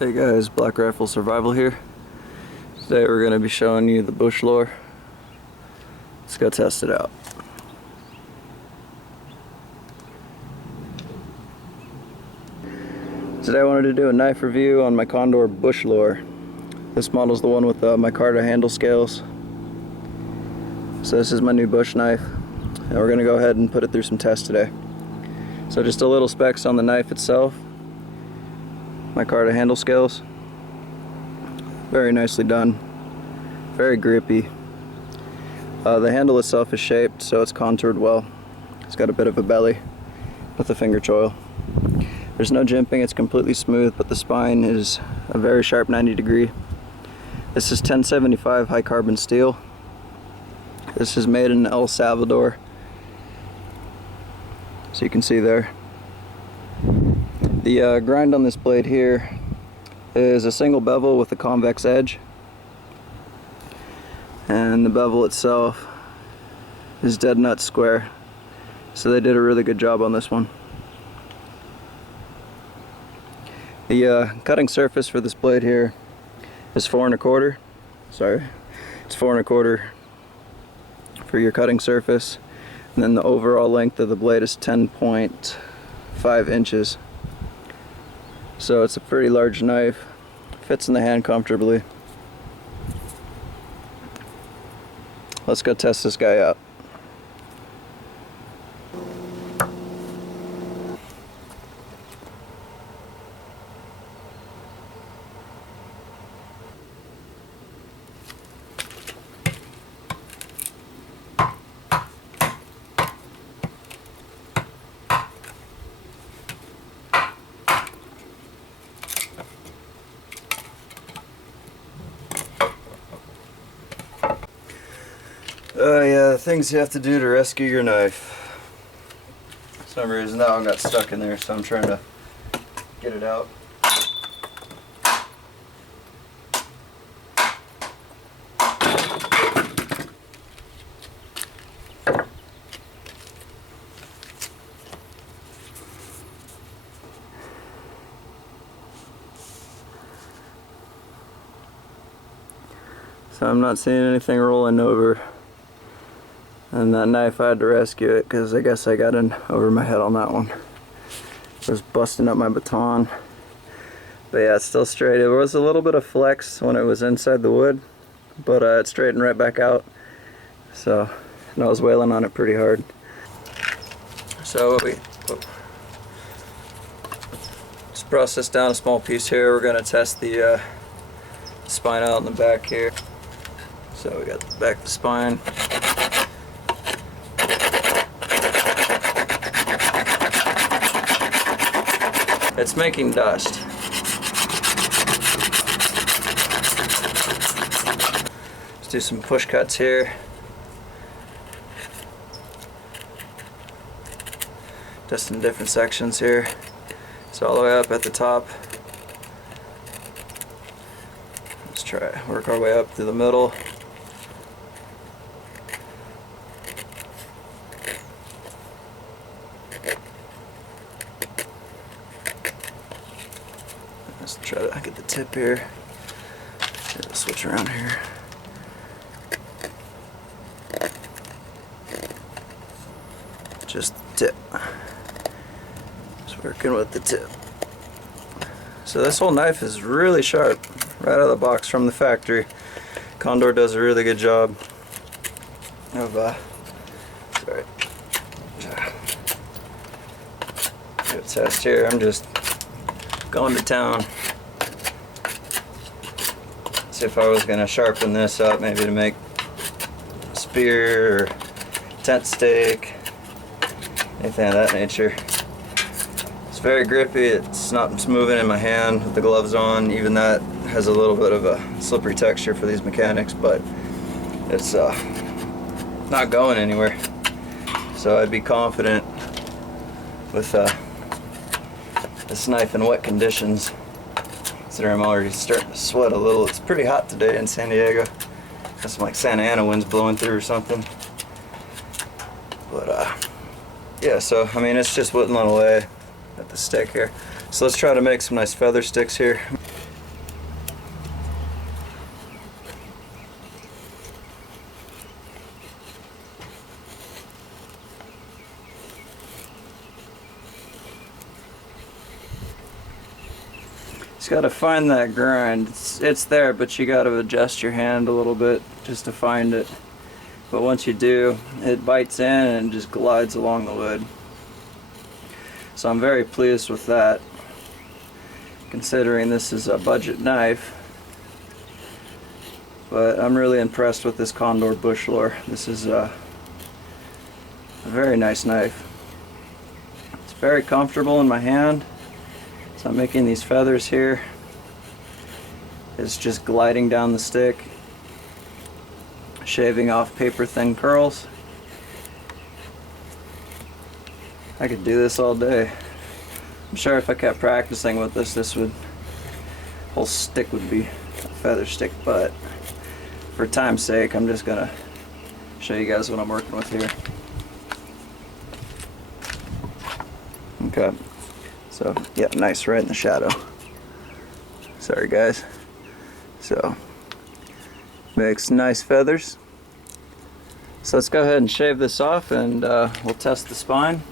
Hey guys, Black Rifle Survival here. Today we're going to be showing you the Bushlore. Let's go test it out. Today I wanted to do a knife review on my Condor Bushlore. This model's the one with the Micarta handle scales. So this is my new bush knife, and we're going to go ahead and put it through some tests today. So just a little specs on the knife itself. Micarta handle scales, very nicely done, very grippy. The handle itself is shaped, so it's contoured well. It's got a bit of a belly with a finger choil. There's no jimping, it's completely smooth, but the spine is a very sharp 90 degree. This is 1075 high carbon steel. This is made in El Salvador, so you can see there. The grind on this blade here is a single bevel with a convex edge, and the bevel itself is dead nut square, so they did a really good job on this one. The cutting surface for this blade here is 4 1/4. Sorry, it's 4 1/4 for your cutting surface, and then the overall length of the blade is 10.5 inches. So it's a pretty large knife, fits in the hand comfortably. Let's go test this guy out. Yeah, things you have to do to rescue your knife. For some reason that one got stuck in there, so I'm trying to get it out. So I'm not seeing anything rolling over. And that knife, I had to rescue it because I guess I got in over my head on that one. It was busting up my baton. But yeah, it's still straight. It was a little bit of flex when it was inside the wood, but it straightened right back out. So, and I was wailing on it pretty hard. So just process down a small piece here. We're going to test the spine out in the back here. So we got the back of the spine. It's making dust. Let's do some push cuts here. Just in different sections here. So all the way up at the top. Let's try work our way up through the middle. Let's try to get the tip here. Switch around here. Just the tip. Just working with the tip. So this whole knife is really sharp, right out of the box from the factory. Condor does a really good job of sorry. Good test here. I'm just going to town. See if I was going to sharpen this up, maybe to make a spear or tent stake, anything of that nature. It's very grippy, it's not moving in my hand with the gloves on. Even that has a little bit of a slippery texture for these mechanics, but it's not going anywhere. So I'd be confident with this knife in wet conditions. Considering I'm already starting to sweat a little. It's pretty hot today in San Diego. Got some like Santa Ana winds blowing through or something. But yeah, so I mean it's just whittling away at the stick here. So let's try to make some nice feather sticks here. Just gotta find that grind. It's there, but you gotta adjust your hand a little bit just to find it. But once you do, it bites in and just glides along the wood. So I'm very pleased with that, considering this is a budget knife. But I'm really impressed with this Condor Bushlore. This is a very nice knife. It's very comfortable in my hand. So I'm making these feathers here. It's just gliding down the stick, shaving off paper thin curls. I could do this all day. I'm sure if I kept practicing with this whole stick would be a feather stick, but for time's sake, I'm just gonna show you guys what I'm working with here. Okay, so yeah, nice right in the shadow. Sorry guys. So, makes nice feathers. So let's go ahead and shave this off and we'll test the spine.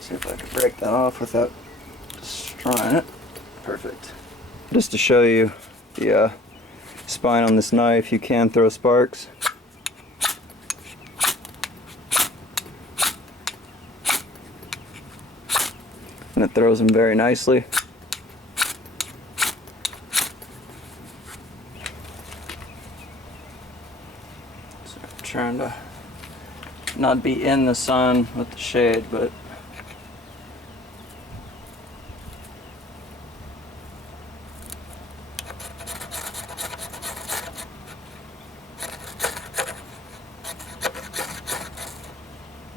See if I can break that off without destroying it. Perfect. Just to show you the spine on this knife, you can throw sparks. And it throws them very nicely. So I'm trying to not be in the sun with the shade, but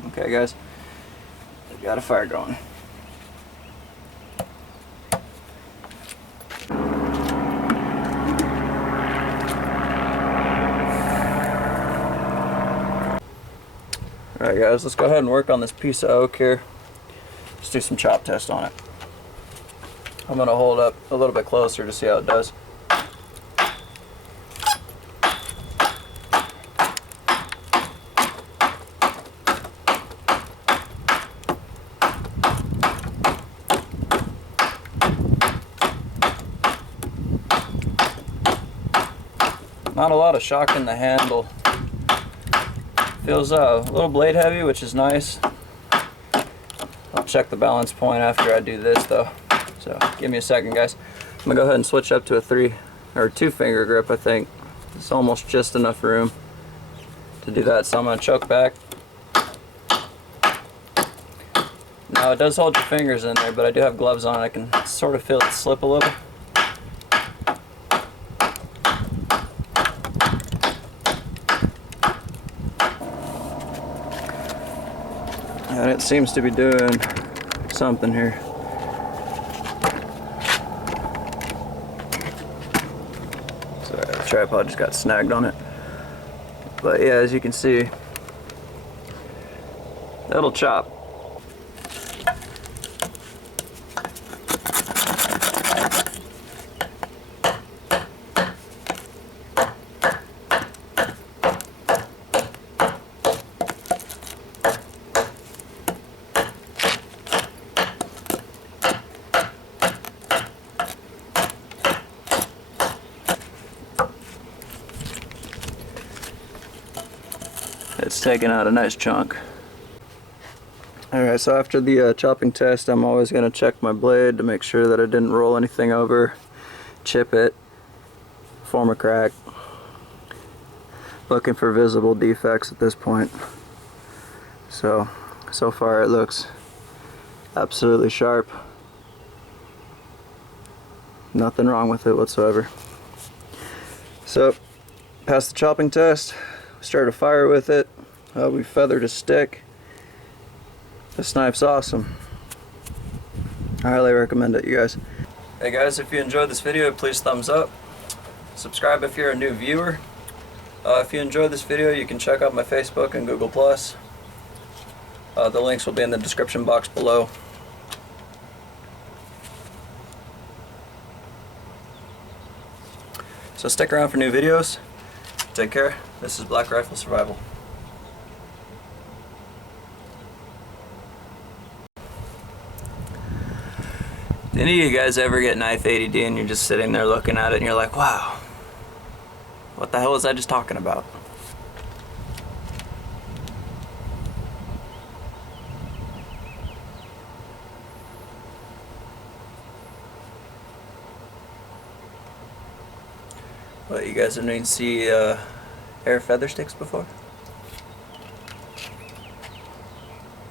okay guys, we got a fire going. Alright guys, let's go ahead and work on this piece of oak here. Let's do some chop test on it. I'm going to hold up a little bit closer to see how it does. Not a lot of shock in the handle. Feels a little blade heavy, which is nice. I'll check the balance point after I do this though. So give me a second guys. I'm gonna go ahead and switch up to a 3 or 2 finger grip. I think it's almost just enough room to do that. So I'm gonna choke back. Now it does hold your fingers in there, but I do have gloves on. I can sort of feel it slip a little. And it seems to be doing something here. Sorry, the tripod just got snagged on it. But yeah, as you can see, it'll chop. It's taking out a nice chunk. Alright, so after the chopping test, I'm always going to check my blade to make sure that I didn't roll anything over, chip it, form a crack. Looking for visible defects at this point. So far it looks absolutely sharp. Nothing wrong with it whatsoever. So, passed the chopping test. Started a fire with it. We feathered a stick. This knife's awesome. I highly recommend it, you guys. Hey guys, if you enjoyed this video, please thumbs up. Subscribe if you're a new viewer. If you enjoyed this video, you can check out my Facebook and Google+. The links will be in the description box below. So stick around for new videos. Take care. This is Black Rifle Survival. Any of you guys ever get knife ADD and you're just sitting there looking at it and you're like, wow, what the hell was I just talking about? What, you guys have never seen air feather sticks before?